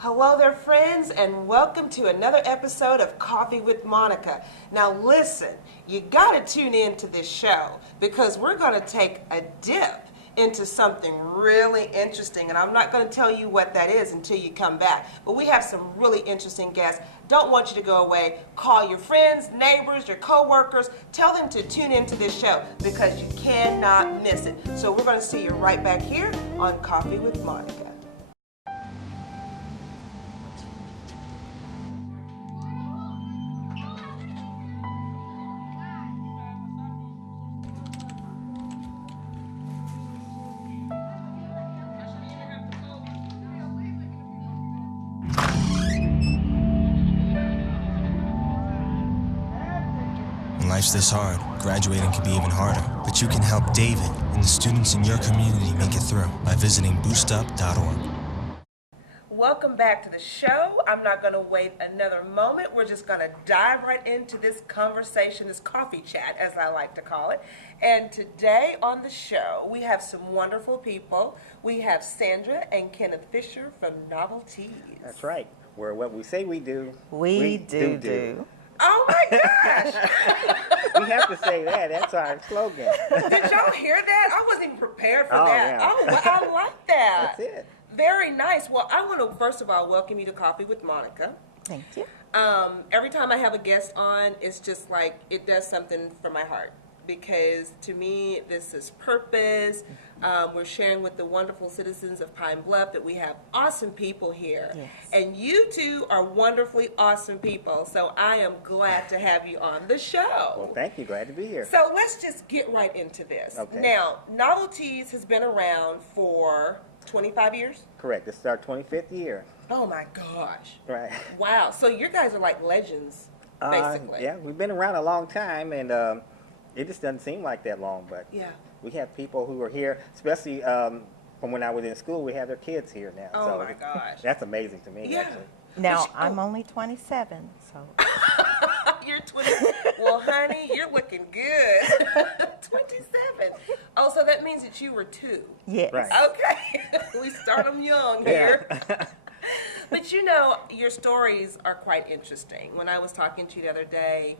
Hello there, friends, and welcome to another episode of Coffee with Monica. Now listen, you gotta tune in to this show because we're gonna take a dip into something really interesting, and I'm not gonna tell you what that is until you come back. But we have some really interesting guests. Don't want you to go away. Call your friends, neighbors, your co-workers. Tell them to tune into this show because you cannot miss it. So we're gonna see you right back here on Coffee with Monica. When life's this hard, graduating can be even harder. But you can help David and the students in your community make it through by visiting boostup.org. Welcome back to the show. I'm not going to wait another moment. We're just going to dive right into this conversation, this coffee chat, as I like to call it. And today on the show, we have some wonderful people. We have Sandra and Kenneth Fisher from Novelties. That's right. We're what we say we do. We do. Oh my gosh! We have to say that. That's our slogan. Did y'all hear that? I wasn't even prepared for Oh, that. yeah. Oh, well, I like that. That's it. Very nice. Well, I want to first of all welcome you to Coffee with Monica. Thank you. Every time I have a guest on, it's just like it does something for my heart because to me this is purpose. We're sharing with the wonderful citizens of Pine Bluff that we have awesome people here. Yes. And you two are wonderfully awesome people. So I am glad to have you on the show. Well, thank you. Glad to be here. So let's just get right into this. Okay. Now, Novelties has been around for 25 years? Correct. This is our 25th year. Oh my gosh. Right. Wow. So you guys are like legends, basically. Yeah, we've been around a long time, and it just doesn't seem like that long. But Yeah. we have people who are here, especially from when I was in school. We have their kids here now. Oh so my gosh. That's amazing to me. Yeah. Actually. Now, But I'm only 27, so You're 20. Well, honey, you're looking good. 27. Oh, so that means that you were 2. yes. Right. Okay. We start them young here. But you know, your stories are quite interesting. When I was talking to you the other day,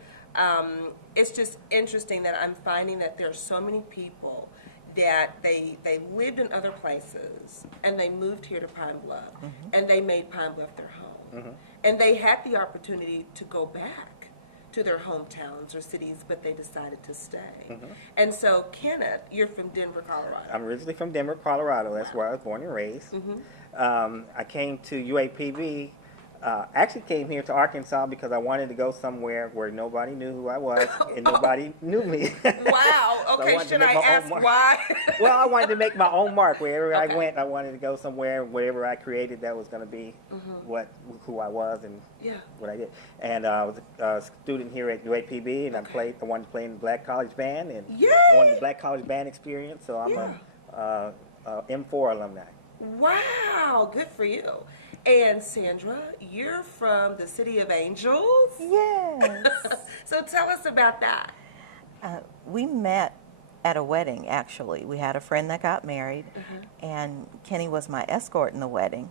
it's just interesting that I'm finding that there are so many people that they lived in other places and they moved here to Pine Bluff and they made Pine Bluff their home. And they had the opportunity to go back to their hometowns or cities, but they decided to stay. And so, Kenneth, you're from Denver, Colorado. I'm originally from Denver, Colorado. That's where I was born and raised. I came to UAPB. Actually came here to Arkansas because I wanted to go somewhere where nobody knew who I was and nobody knew me. Wow. So Okay, wanted to should make I my own ask mark. why? Well, I wanted to make my own mark. Wherever Okay. I went, I wanted to go somewhere. Whatever I created, that was going to be who I was and Yeah. what I did. And I was a student here at UAPB, and I wanted to play in the Black College Band and Yay! wanted the Black College Band experience. So I'm a M4 alumni. Wow, good for you. And Sandra, you're from the City of Angels. Yes. So tell us about that. We met at a wedding, actually. We had a friend that got married, and Kenny was my escort in the wedding.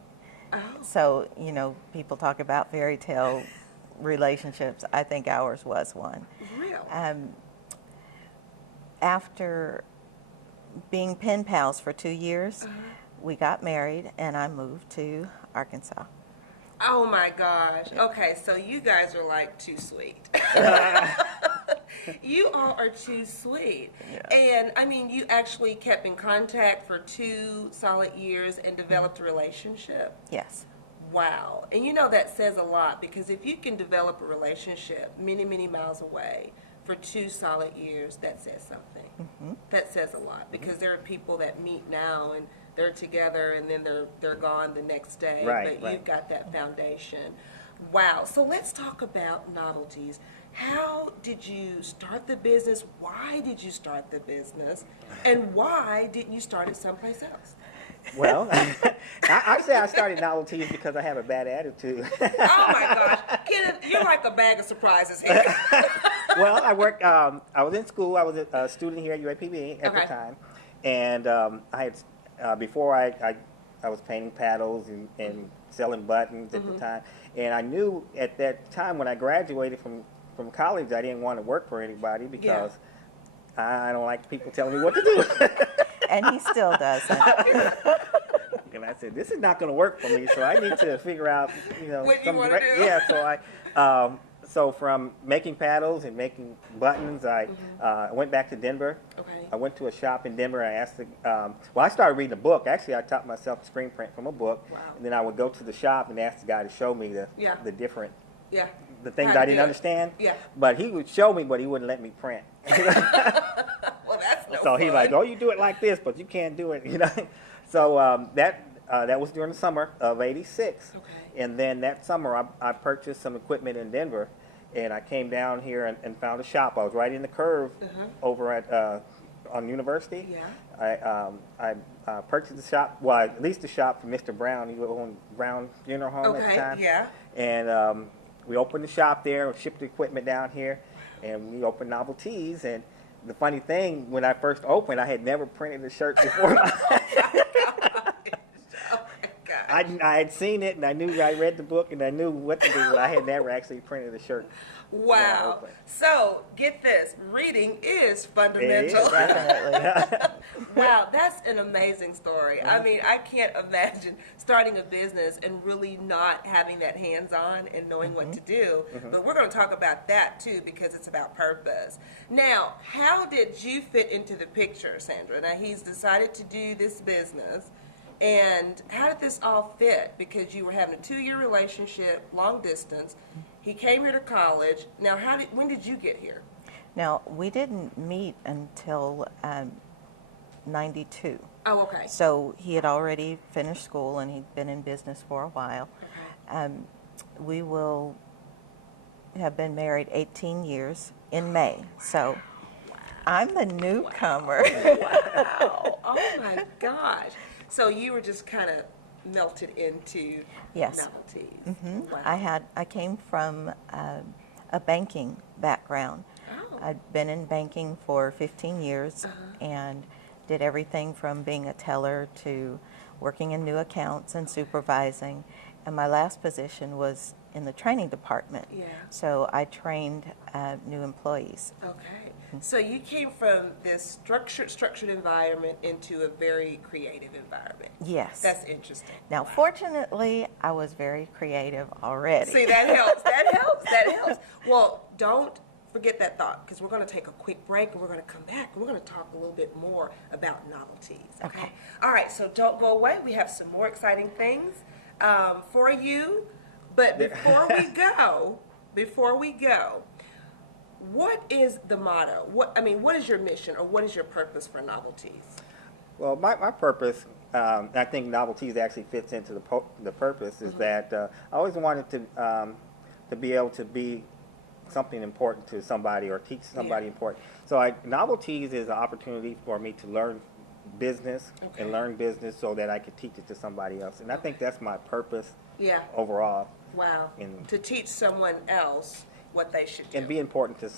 Oh. So, you know, people talk about fairy tale relationships. I think ours was one. Real. After being pen pals for 2 years, we got married, and I moved to Arkansas. Oh my gosh. Okay, so you guys are like too sweet. You all are too sweet. Yeah. And I mean, you actually kept in contact for 2 solid years and developed a relationship. Yes. Wow. And you know that says a lot because if you can develop a relationship many, many miles away for 2 solid years, that says something. That says a lot because there are people that meet now and they're together and then they're gone the next day. Right, But you've got that foundation. Wow. So let's talk about Novelties. How did you start the business? Why did you start the business? And why didn't you start it someplace else? Well, I say I started Novelties because I have a bad attitude. Oh my gosh. Kenneth, you're like a bag of surprises here. Well, I worked. I was in school. I was a student here at UAPB at the Okay. time, and I had before I I was painting paddles and selling buttons at the time. And I knew at that time when I graduated from college, I didn't want to work for anybody because I don't like people telling me what to do. And he still doesn't. And I said, this is not going to work for me, so I need to figure out, What you want to do. Yeah, so from making paddles and making buttons, I went back to Denver. Okay. I went to a shop in Denver. I asked I started reading a book. Actually, I taught myself screen print from a book. Wow. And then I would go to the shop and ask the guy to show me the different, the things How to I do didn't it. understand. Yeah. But he would show me, but he wouldn't let me print. Well, that's no So fun. he's like, oh, you do it like this, but you can't do it, So that was during the summer of '86. Okay. And then that summer, I purchased some equipment in Denver, and I came down here and found a shop. I was right in the curve over at on University. Yeah. I purchased the shop, well, at least the shop for Mr. Brown. He owned Brown Funeral Home at the time. Yeah. And we opened the shop there, shipped the equipment down here, and we opened Novelties. And the funny thing, when I first opened, I had never printed a shirt before. I had seen it, and I read the book, and I knew what to do, but I had never actually printed a shirt. Wow. So, get this. Reading is It fundamental. is, definitely. Wow, that's an amazing story. I mean, I can't imagine starting a business and really not having that hands-on and knowing what to do. But we're going to talk about that, too, because it's about purpose. Now, how did you fit into the picture, Sandra? Now, he's decided to do this business. And how did this all fit? Because you were having a 2-year relationship, long distance. He came here to college. Now, when did you get here? Now, we didn't meet until 92. Oh, okay. So he had already finished school and he'd been in business for a while. Okay. We will have been married 18 years in May. So I'm the newcomer. Wow. Oh, my gosh. So you were just kind of melted into Yes. Novelties. Wow. I came from a banking background. Oh. I'd been in banking for 15 years and did everything from being a teller to working in new accounts and supervising. And my last position was in the training department. Yeah. So I trained new employees. Okay. So you came from this structured environment into a very creative environment. Yes. That's interesting. Now, fortunately, I was very creative already. See, that helps. That helps. That helps. Well, don't forget that thought, because we're going to take a quick break and we're going to come back and we're going to talk a little bit more about Novelties. Okay. All right. So don't go away. We have some more exciting things for you. But before we go, what is the motto? What is your mission, or what is your purpose for Novelties? Well, my purpose, I think Novelties actually fits into the purpose, is that I always wanted to be able to be something important to somebody or teach somebody important. So Novelties is an opportunity for me to learn business and learn business so that I could teach it to somebody else. And I think that's my purpose overall. Wow. To teach someone else what they should do. And be important to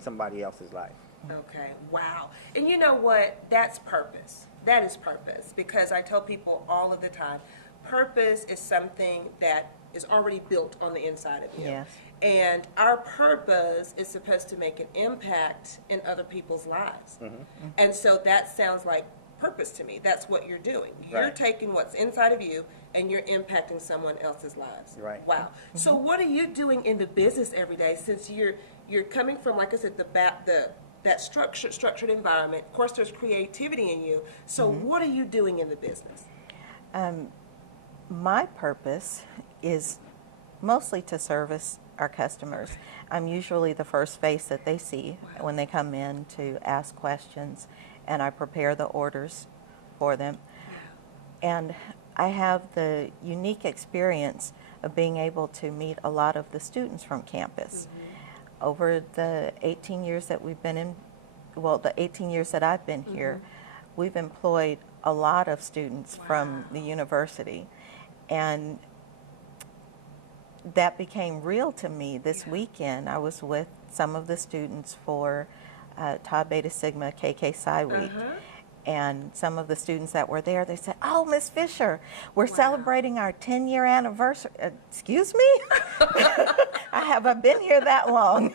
somebody else's life. Okay, wow. And you know what? That's purpose. That is purpose, because I tell people all of the time, purpose is something that is already built on the inside of you. Yes. And our purpose is supposed to make an impact in other people's lives. And so that sounds like purpose to me. That's what you're doing. You're Right. taking what's inside of you and you're impacting someone else's lives. Right. Wow. So what are you doing in the business every day, since you're coming from, like I said, that structured environment? Of course, there's creativity in you. So what are you doing in the business? My purpose is mostly to service our customers. I'm usually the first face that they see when they come in to ask questions, and I prepare the orders for them. And I have the unique experience of being able to meet a lot of the students from campus. Over the 18 years that we've been in, the 18 years that I've been here, we've employed a lot of students from the university. And that became real to me this weekend. I was with some of the students for Tau Beta Sigma KK Psi Week. And some of the students that were there, they said, "Oh, Miss Fisher, we're celebrating our 10-year anniversary." Excuse me? Have I been here that long?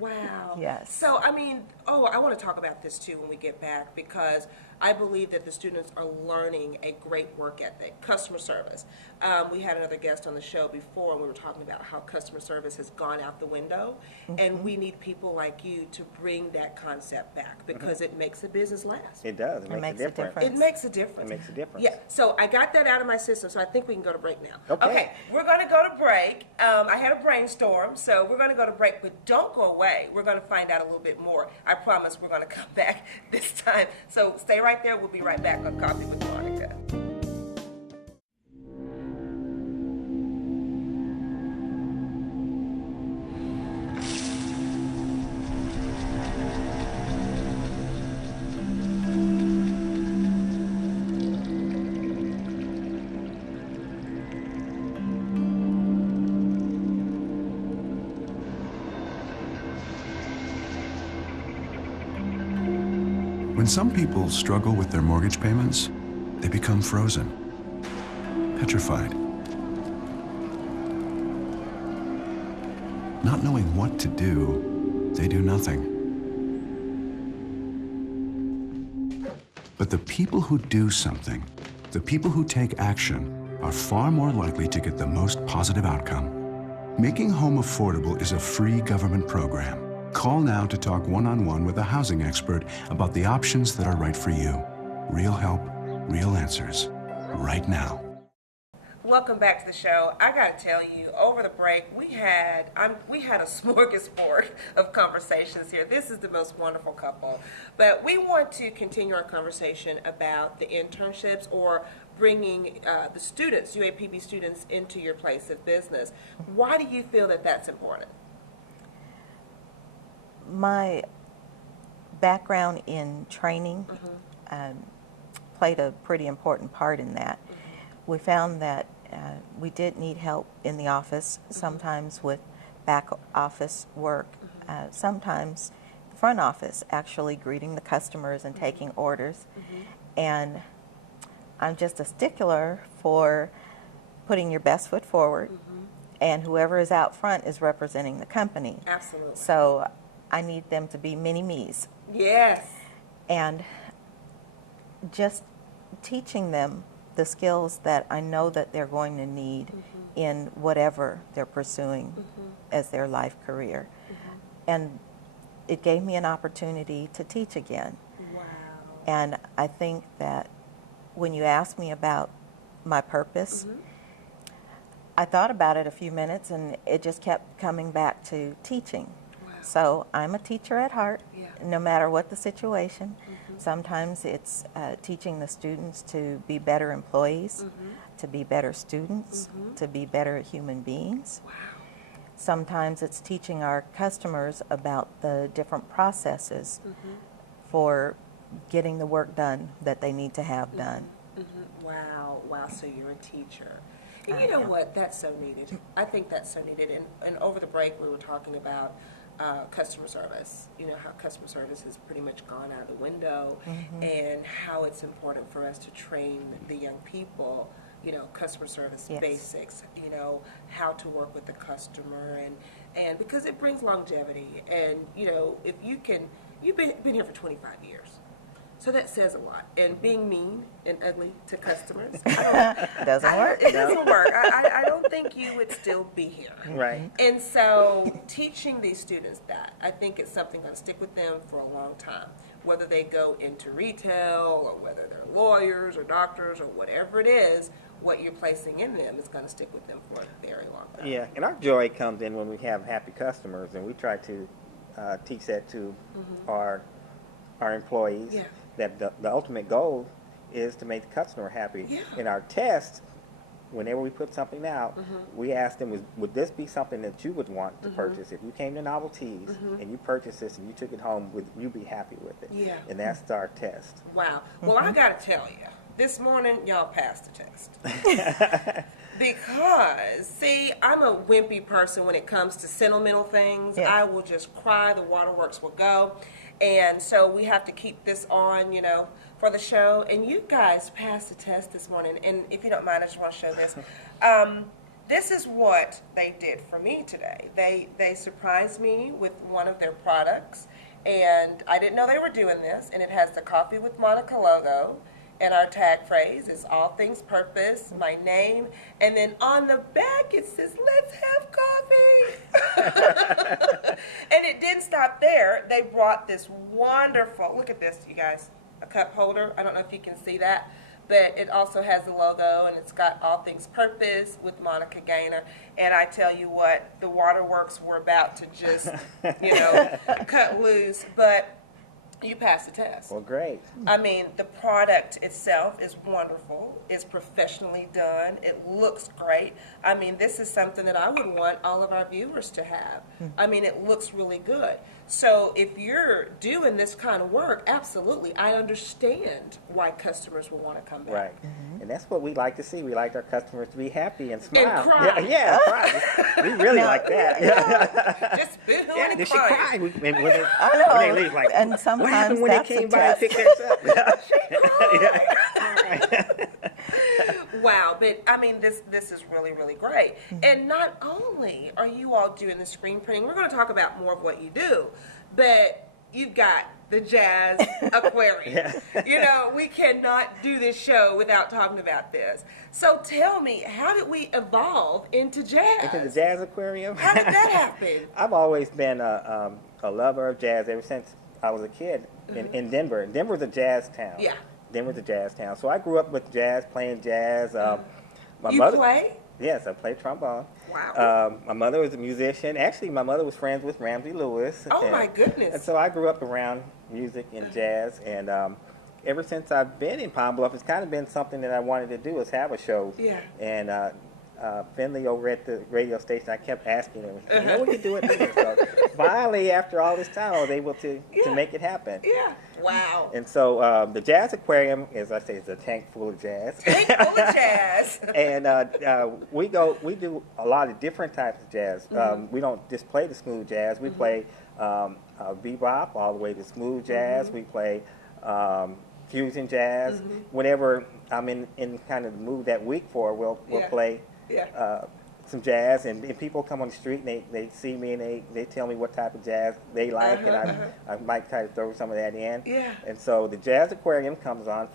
Wow. Yes. So, I mean, I want to talk about this too when we get back, because I believe that the students are learning a great work ethic, customer service. We had another guest on the show before, and we were talking about how customer service has gone out the window, and we need people like you to bring that concept back, because it makes the business last. It does. It makes a difference. It makes a difference. It makes a difference. Yeah. So I got that out of my system, so I think we can go to break now. Okay. We're going to go to break. I had a brainstorm, so we're going to go to break, but don't go away. We're going to find out a little bit more. I promise we're going to come back this time. So stay right there. We'll be right back on Coffee with Monica. When some people struggle with their mortgage payments, they become frozen, petrified. Not knowing what to do, they do nothing. But the people who do something, the people who take action, are far more likely to get the most positive outcome. Making home affordable is a free government program. Call now to talk one-on-one with a housing expert about the options that are right for you. Real help, real answers, right now. Welcome back to the show. I got to tell you, over the break, we had a smorgasbord of conversations here. This is the most wonderful couple. But we want to continue our conversation about the internships, or bringing the students, UAPB students, into your place of business. Why do you feel that that's important? My background in training played a pretty important part in that. We found that we did need help in the office, sometimes with back office work, sometimes the front office, actually greeting the customers and taking orders. And I'm just a stickler for putting your best foot forward, and whoever is out front is representing the company. Absolutely. So I need them to be mini-me's. Yes. And just teaching them the skills that I know that they're going to need in whatever they're pursuing as their life career. And it gave me an opportunity to teach again. Wow. And I think that when you asked me about my purpose, I thought about it a few minutes, and it just kept coming back to teaching. So I'm a teacher at heart, no matter what the situation. Sometimes it's teaching the students to be better employees, to be better students, to be better human beings. Wow. Sometimes it's teaching our customers about the different processes for getting the work done that they need to have done. Wow, so you're a teacher. And you know what, that's so needed. I think that's so needed. And over the break we were talking about customer service, how customer service has pretty much gone out of the window, and how it's important for us to train the young people, customer service basics, how to work with the customer, and because it brings longevity. And, if you've been here for 25 years. So that says a lot. And being mean and ugly to customers, doesn't work. It doesn't work. I don't think you would still be here. Right. And so teaching these students that, I think it's something going to stick with them for a long time. Whether they go into retail, or whether they're lawyers or doctors or whatever it is, what you're placing in them is going to stick with them for a very long time. Yeah, and our joy comes in when we have happy customers, and we try to teach that to our employees. Yeah. That the ultimate goal is to make the customer happy. Yeah. In our test, whenever we put something out, we ask them, would this be something that you would want to purchase? If you came to Novelties and you purchased this and you took it home, would you be happy with it? Yeah. And that's our test. Wow. Well, I got to tell you, this morning y'all passed the test. Because, see, I'm a wimpy person when it comes to sentimental things. Yeah. I will just cry, the waterworks will go. And so we have to keep this on, for the show, and you guys passed the test this morning. And if you don't mind, I just want to show this. This is what they did for me today. They surprised me with one of their products, and I didn't know they were doing this. And it has the Coffee with Monica logo, and our tag phrase is all things purpose, my name, and then on the back it says, let's have coffee. And it didn't stop there. They brought this wonderful, look at this, you guys, a cup holder. I don't know if you can see that, but it also has the logo, and it's got all things purpose with Monica Gaynor. And I tell you what, the waterworks were about to just, cut loose, but you passed the test. Well, great. I mean, the product itself is wonderful. It's professionally done. It looks great. I mean, this is something that I would want all of our viewers to have. I mean, it looks really good. So if you're doing this kind of work, absolutely, I understand why customers will want to come back. Right. And that's what we like to see. We like our customers to be happy and smile. And cry. Yeah, cry. We really like that. Just boo-hooing Yeah, and did she crying. cry? When they leave, like, And what sometimes happened when they that's a came by and test. picked us up? Wow, but I mean, this is really, really great. And not only are you all doing the screen printing, we're going to talk about more of what you do, but you've got the Jazz Aquarium. We cannot do this show without talking about this. So tell me, how did we evolve into jazz? Into the Jazz Aquarium? How did that happen? I've always been a lover of jazz ever since I was a kid in Denver. Denver's a jazz town. Yeah. Denver's a jazz town. So I grew up with jazz, playing jazz. My You mother, play? Yes, I play trombone. Wow. My mother was a musician. Actually, my mother was friends with Ramsey Lewis. Oh, my goodness. And so I grew up around music and jazz. And ever since I've been in Pine Bluff, it's kind of been something that I wanted to do, is have a show. Yeah. And Finley over at the radio station, I kept asking him, we could do it here. So finally, after all this time, I was able to make it happen. Yeah. Wow. And so the Jazz Aquarium, as I say, is a tank full of jazz. Tank full of jazz. And we do a lot of different types of jazz. We don't just play the smooth jazz. We play bebop all the way to smooth jazz. We play fusion jazz. Whenever I'm in kind of the mood that week for, we'll play some jazz, and people come on the street and they see me and they tell me what type of jazz they like, and I might try to throw some of that in. Yeah. And so the Jazz Aquarium comes on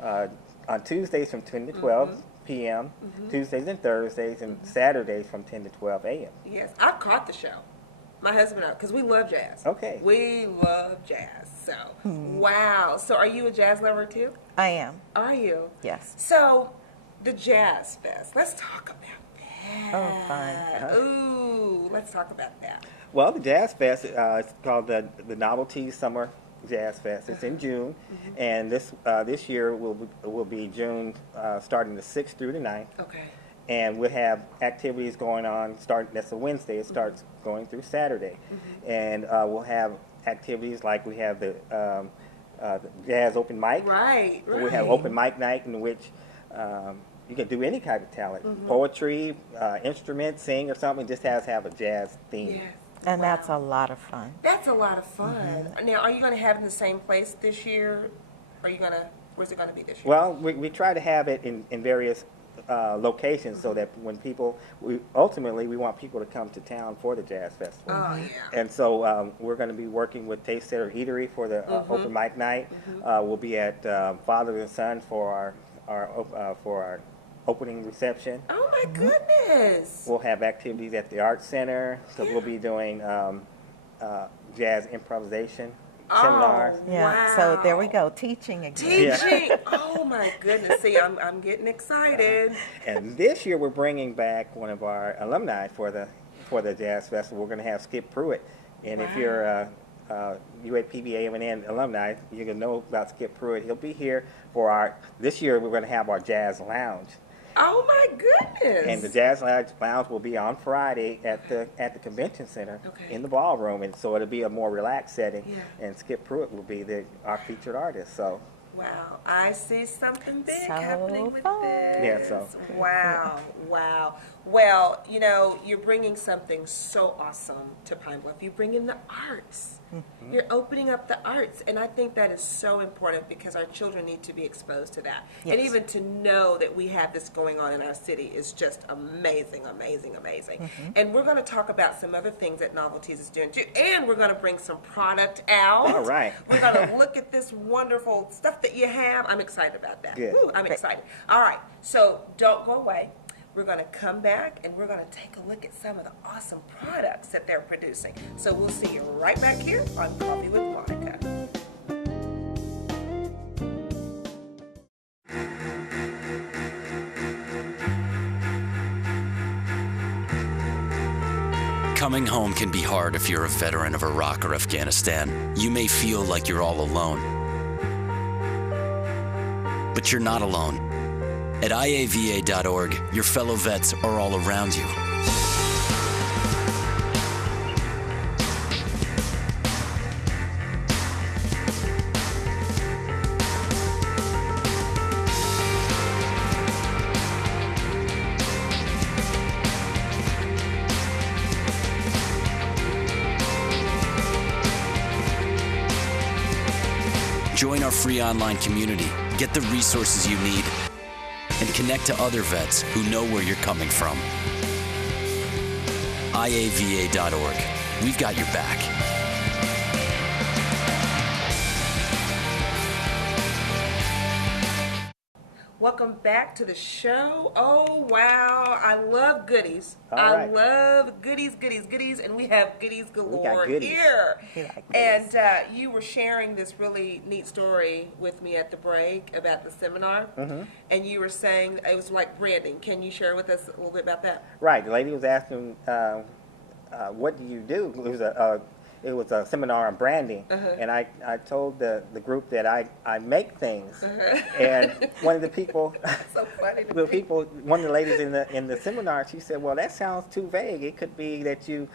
on Tuesdays from 10 to 12 p.m., Tuesdays and Thursdays, and Saturdays from 10 to 12 a.m. Yes, I've caught the show. My husband and I, because we love jazz. Okay. We love jazz. So, wow. So are you a jazz lover too? I am. Are you? Yes. So, the Jazz Fest. Let's talk about that. Oh, fun. Ooh, let's talk about that. Well, the Jazz Fest, it's called the Novelty Summer Jazz Fest. It's in June, and this year will be June, starting the 6th through the 9th. Okay. And we'll have activities going on starting, that's a Wednesday, it starts going through Saturday. And we'll have activities like we have the Jazz Open Mic. Right. We have Open Mic Night, in which you can do any kind of talent, poetry, instrument, sing or something. It just has to have a jazz theme. Yes. And that's a lot of fun. That's a lot of fun. Now, are you going to have it in the same place this year? Where's it going to be this year? Well, we try to have it in various locations so that when people, ultimately we want people to come to town for the Jazz Festival. Oh, yeah. And so we're going to be working with Taste Center Eatery for the Open Mic Night. We'll be at Father and Son for our opening reception. Oh, my goodness. We'll have activities at the Art Center, because we'll be doing jazz improvisation seminars. Oh, Yeah. wow. So there we go, teaching again. Teaching. Oh, my goodness. See, I'm getting excited. And this year we're bringing back one of our alumni for the Jazz Festival. We're going to have Skip Pruitt. And if you're a UAPB A&M alumni, you're going to know about Skip Pruitt. He'll be here for this year we're going to have our Jazz Lounge. Oh, my goodness. And the Jazz Lounge will be on Friday at the convention center in the ballroom, and so it'll be a more relaxed setting. Yeah. And Skip Pruitt will be our featured artist. So Wow, I see something big So happening with fun. this. Yeah, so. Wow, wow. Well, you're bringing something so awesome to Pine Bluff. You bring in the arts. You're opening up the arts, and I think that is so important because our children need to be exposed to that. Yes. And even to know that we have this going on in our city is just amazing, amazing, amazing. And we're going to talk about some other things that Novelties is doing too, and we're going to bring some product out. All right. We're going to look at this wonderful stuff that you have. I'm excited about that. Good. Woo, I'm excited. All right, so don't go away. We're going to come back and we're going to take a look at some of the awesome products that they're producing. So we'll see you right back here on Coffee with Monica. Coming home can be hard if you're a veteran of Iraq or Afghanistan. You may feel like you're all alone. But you're not alone. At iava.org, your fellow vets are all around you. Join our free online community, get the resources you need, and connect to other vets who know where you're coming from. iava.org. We've got your back. Welcome back to the show. Oh, wow. I love goodies. All I right. love goodies, and we have goodies galore goodies. here. We like And you were sharing this really neat story with me at the break about the seminar, and you were saying it was like branding. Can you share with us a little bit about that? Right. The lady was asking, what do you do? It was a seminar on branding, and I told the group that I make things, and one of the people, So funny to me. one of the ladies in the seminar, she said, "Well, that sounds too vague. It could be that you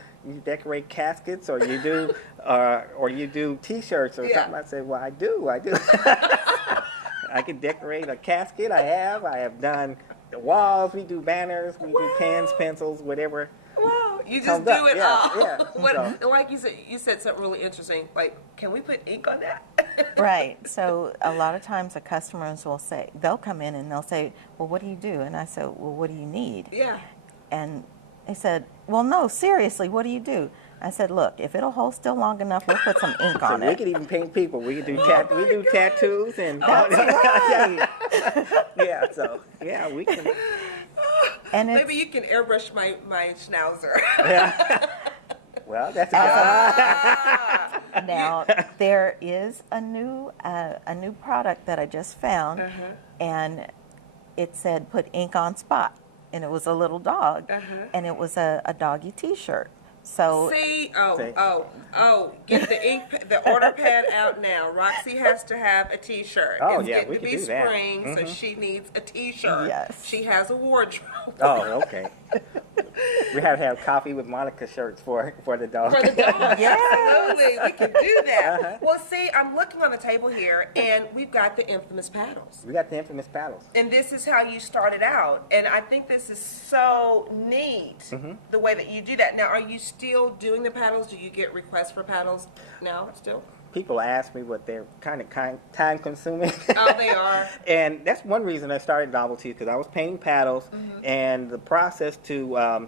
decorate caskets, or you do T-shirts or Yeah. something." I said, "Well, I do. I can decorate a casket. I have done the walls. We do banners. We do pens, pencils, whatever." Wow, you just Comes do up, it yeah, all. yeah. What, like you said something really interesting. Like, can we put ink on that? Right. So a lot of times the customers will say, they'll come in and they'll say, well, what do you do? And I said, well, what do you need? Yeah. And they said, well, no, seriously, what do you do? I said, look, if it'll hold still long enough, we'll put some ink on We it. could even paint people. We could do we do tattoos and That's right. yeah. So yeah, we can. And it's, Maybe you can airbrush my schnauzer. Well, that's a good. now there is a new product that I just found, and it said put ink on spot, and it was a little dog, and it was a doggy T-shirt. So See, get the ink, the order pad out now. Roxy has to have a T-shirt. Oh, It's yeah, getting we to can be do that. spring, so she needs a T-shirt. Yes. She has a wardrobe. Oh, okay. We have to have coffee with Monica shirts for the dog. For the dog, Yes. absolutely, we can do that. Well, see, I'm looking on the table here, and we've got the infamous paddles. We got the infamous paddles. And this is how you started out, and I think this is so neat, the way that you do that. Now, are you still doing the paddles? Do you get requests for paddles now still? People ask me what they're kind of time consuming. Oh, they are. And that's one reason I started Novelty, because I was painting paddles, and the process to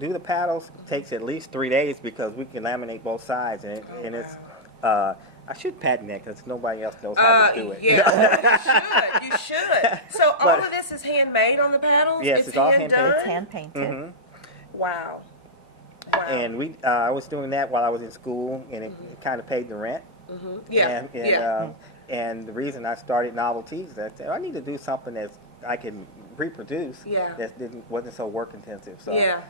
do the paddles takes at least 3 days because we can laminate both sides, and it's. I should patent that because nobody else knows how to do it. Yeah, you should. So all of this is handmade on the paddles? Yes, it's all hand hand-painted. done? it's hand painted. Wow. And I was doing that while I was in school, and it kind of paid the rent. Yeah, And the reason I started Novelties is that I said, I need to do something that I can reproduce. Yeah. That wasn't so work intensive. So Yeah.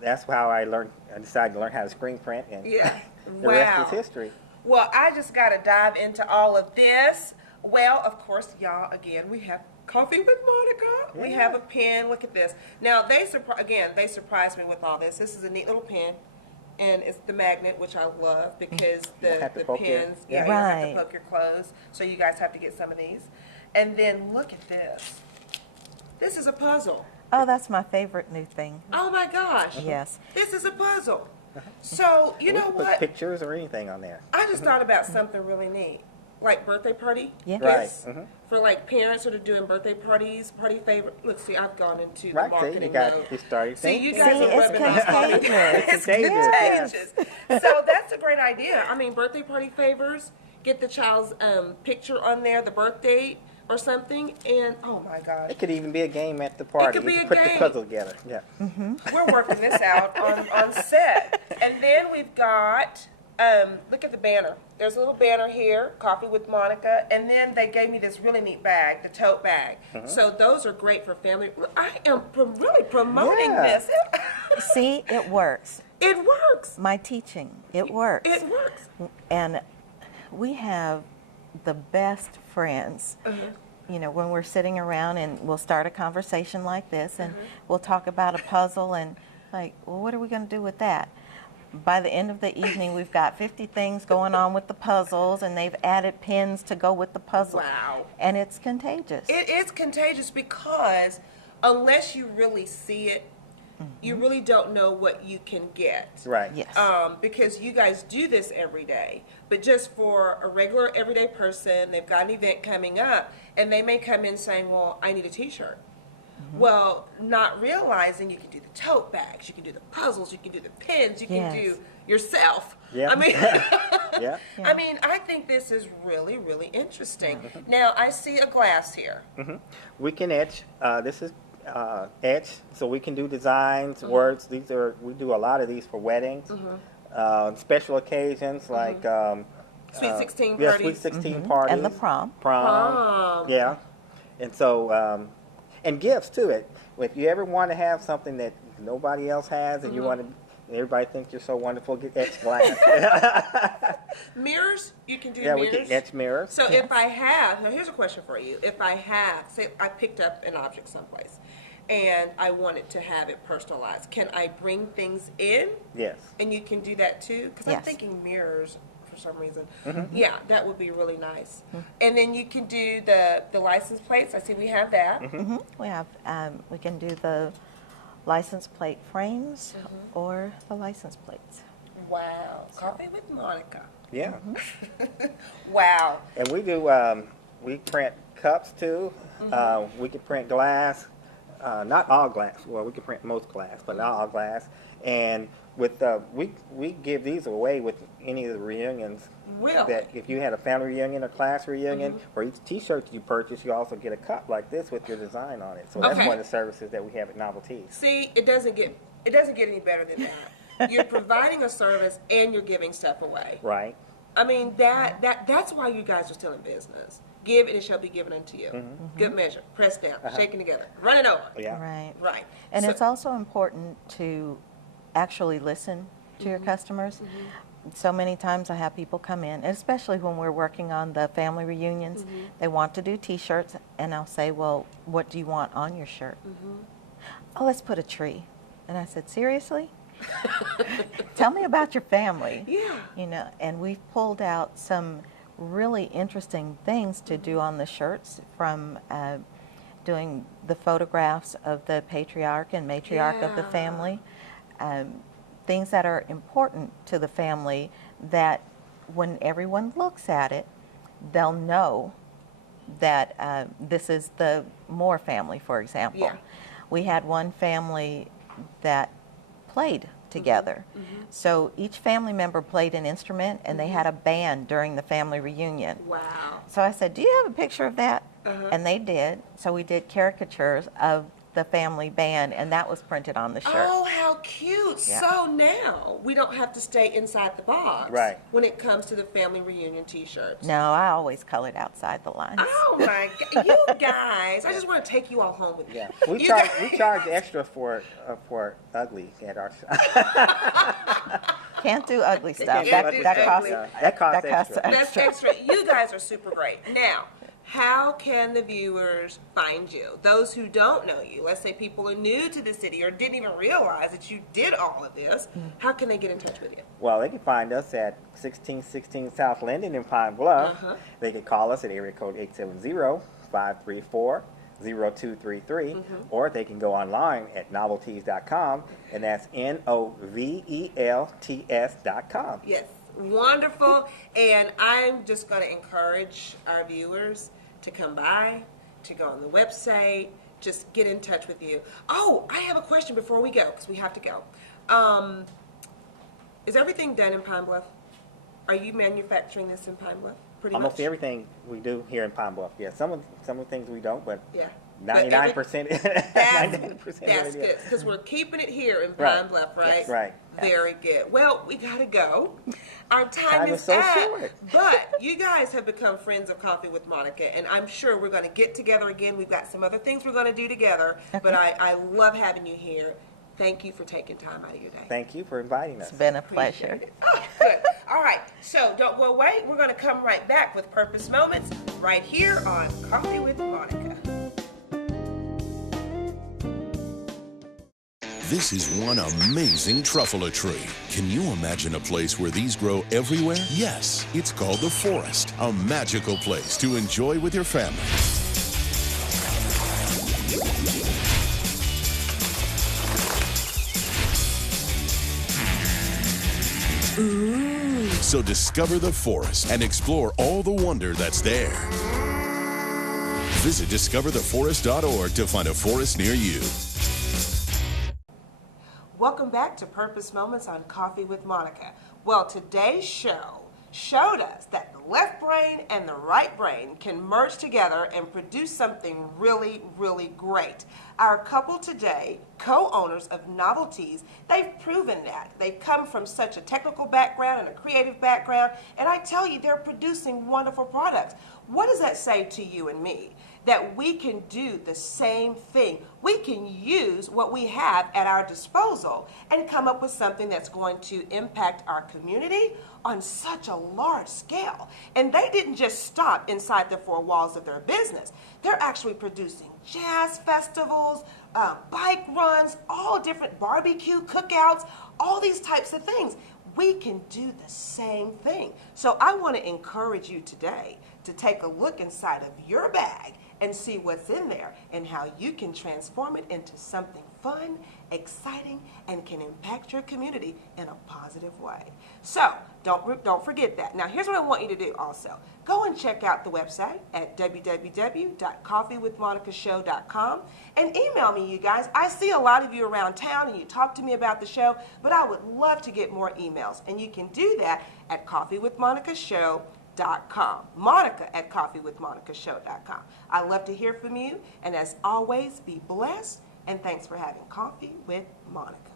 that's how I decided to learn how to screen print, and Yeah. the rest is history. Well, I just got to dive into all of this. Well, of course, y'all, again, we have Coffee with Monica. We have a pen. Look at this. Now, they surprised me with all this. This is a neat little pen, and it's the magnet, which I love because don't have to the poke your- pens, yeah. you don't have Right. to poke your clothes, so you guys have to get some of these. And then look at this. This is a puzzle. Oh, that's my favorite new thing. Oh, my gosh. Yes. This is a puzzle. So, you We know can put what? pictures or anything on there. I just thought about something really neat. Like birthday party Yeah. gifts Right. for like parents that are doing birthday parties, party favorite. Look, see, I've gone into the Right, see, marketing you got mode. you started See, you thinking. guys See, are it's rubbing off on me. contagious. It's Contagious, yes. contagious. So that's a great idea. I mean, birthday party favors. Get the child's picture on there, the birth date or something, and oh my gosh, It could even be a game at the party. could be You a can put game. the puzzle together. Yeah. we're working this out on set. And then we've got, look at the banner. There's a little banner here, Coffee with Monica, and then they gave me this really neat bag, the tote bag. So those are great for family. I am really promoting Yeah. this. See, it works. It works. My teaching, it works. It works. And we have the best friends. You know, when we're sitting around and we'll start a conversation like this and we'll talk about a puzzle and like, well, what are we going to do with that? By the end of the evening, we've got 50 things going on with the puzzles and they've added pins to go with the puzzle. Wow. And it's contagious. It is contagious because unless you really see it, you really don't know what you can get. Right. Yes. Because you guys do this every day. But just for a regular everyday person, they've got an event coming up, and they may come in saying, well, I need a t-shirt. Well, not realizing you can do the tote bags, you can do the puzzles, you can do the pins, you can Yes. do yourself. Yeah. I mean, Yeah. I mean, I think this is really, really interesting. Now, I see a glass here. We can etch. This is etch, so we can do designs, words. We do a lot of these for weddings, special occasions like Sweet 16 yeah, parties. Sweet 16 parties, And the prom. Prom. Yeah, and so and gifts too. If you ever want to have something that nobody else has, and you want to. Everybody thinks you're so wonderful. Get etched glass. Mirrors, you can do Yeah, mirrors. we can etch mirrors. So if I have, now here's a question for you. If I have, say I picked up an object someplace and I wanted to have it personalized, can I bring things in? Yes. And you can do that too? Because I'm Yes. thinking mirrors for some reason. Yeah, that would be really nice. And then you can do the license plates. I see we have that. We have, we can do the license plate frames or the license plates. Wow. Coffee with Monica. Yeah. Wow. And we do, we print cups too. We can print glass, not all glass. Well, we can print most glass, but not all glass. And with we give these away with any of the reunions. Really? That if you had a family reunion or class reunion, for each T-shirt you purchase, you also get a cup like this with your design on it. So that's Okay. one of the services that we have at Novelties. See, it doesn't get any better than that. You're providing a service and you're giving stuff away. Right. I mean that's why you guys are still in business. Give and it shall be given unto you. Good measure, pressed down, shaken together, run it over. Yeah. Right. Right. And So- it's also important to actually listen to your customers. So many times I have people come in, especially when we're working on the family reunions, they want to do T-shirts, and I'll say, well, what do you want on your shirt? Oh, let's put a tree. And I said, seriously? Tell me about your family. Yeah. You know, and we've pulled out some really interesting things to do on the shirts, from doing the photographs of the patriarch and matriarch of the Yeah. family, things that are important to the family that when everyone looks at it, they'll know that this is the Moore family, for example. Yeah. We had one family that played together. So each family member played an instrument, and they had a band during the family reunion. Wow. So I said, do you have a picture of that? And they did. So we did caricatures of the family band, and that was printed on the shirt. Oh, how cute. Yeah. So now we don't have to stay inside the box Right. when it comes to the family reunion T-shirts. No, I always colored outside the lines. Oh my God, you guys! I just want to take you all home with me. Yeah. We You charge guys- we charge extra for ugly at our shop. Can't do ugly stuff. can't do That costs, ugly. That costs costs extra. That's extra. You guys are super great. Now, how can the viewers find you? Those who don't know you, let's say people are new to the city or didn't even realize that you did all of this, how can they get in touch with you? Well, they can find us at 1616 South Linden in Pine Bluff. They can call us at area code 0233, or they can go online at novelties.com, and that's NOVELTS.com. Yes, wonderful. And I'm just going to encourage our viewers to come by, to go on the website, just get in touch with you. Oh, I have a question before we go, because we have to go. Is everything done in Pine Bluff? Are you manufacturing this in Pine Bluff? Pretty Almost much? everything we do here in Pine Bluff. Yeah, some of the things we don't, but Yeah. 99%. That's good, because we're keeping it here in Pine Bluff, right? Yes, right. Very good. Well, we gotta go. Our time is so up. short. But you guys have become friends of Coffee with Monica, and I'm sure we're going to get together again. We've got some other things we're going to do together, but I love having you here. Thank you for taking time out of your day. Thank you for inviting us. It's been a pleasure. Appreciate it. Oh, good. All right, so don't go away. We're going to come right back with Purpose Moments right here on Coffee with Monica. This is one amazing truffula tree. Can you imagine a place where these grow everywhere? Yes, it's called the forest, a magical place to enjoy with your family. Ooh. So discover the forest and explore all the wonder that's there. Visit discovertheforest.org to find a forest near you. Welcome back to Purpose Moments on Coffee with Monica. Well, today's show showed us that the left brain and the right brain can merge together and produce something really, really great. Our couple today, co-owners of Novelties, they've proven that. They've come from such a technical background and a creative background, and I tell you, they're producing wonderful products. What does that say to you and me? That we can do the same thing. We can use what we have at our disposal and come up with something that's going to impact our community on such a large scale. And they didn't just stop inside the four walls of their business. They're actually producing jazz festivals, bike runs, all different barbecue cookouts, all these types of things. We can do the same thing. So I want to encourage you today to take a look inside of your bag and see what's in there and how you can transform it into something fun, exciting, and can impact your community in a positive way. So don't forget that. Now here's what I want you to do also. Go and check out the website at www.coffeewithmonicashow.com and email me, you guys. I see a lot of you around town and you talk to me about the show, but I would love to get more emails. And you can do that at coffeewithmonicashow.com. Monica at coffeewithmonicashow.com. I love to hear from you, and as always, be blessed, and thanks for having Coffee with Monica.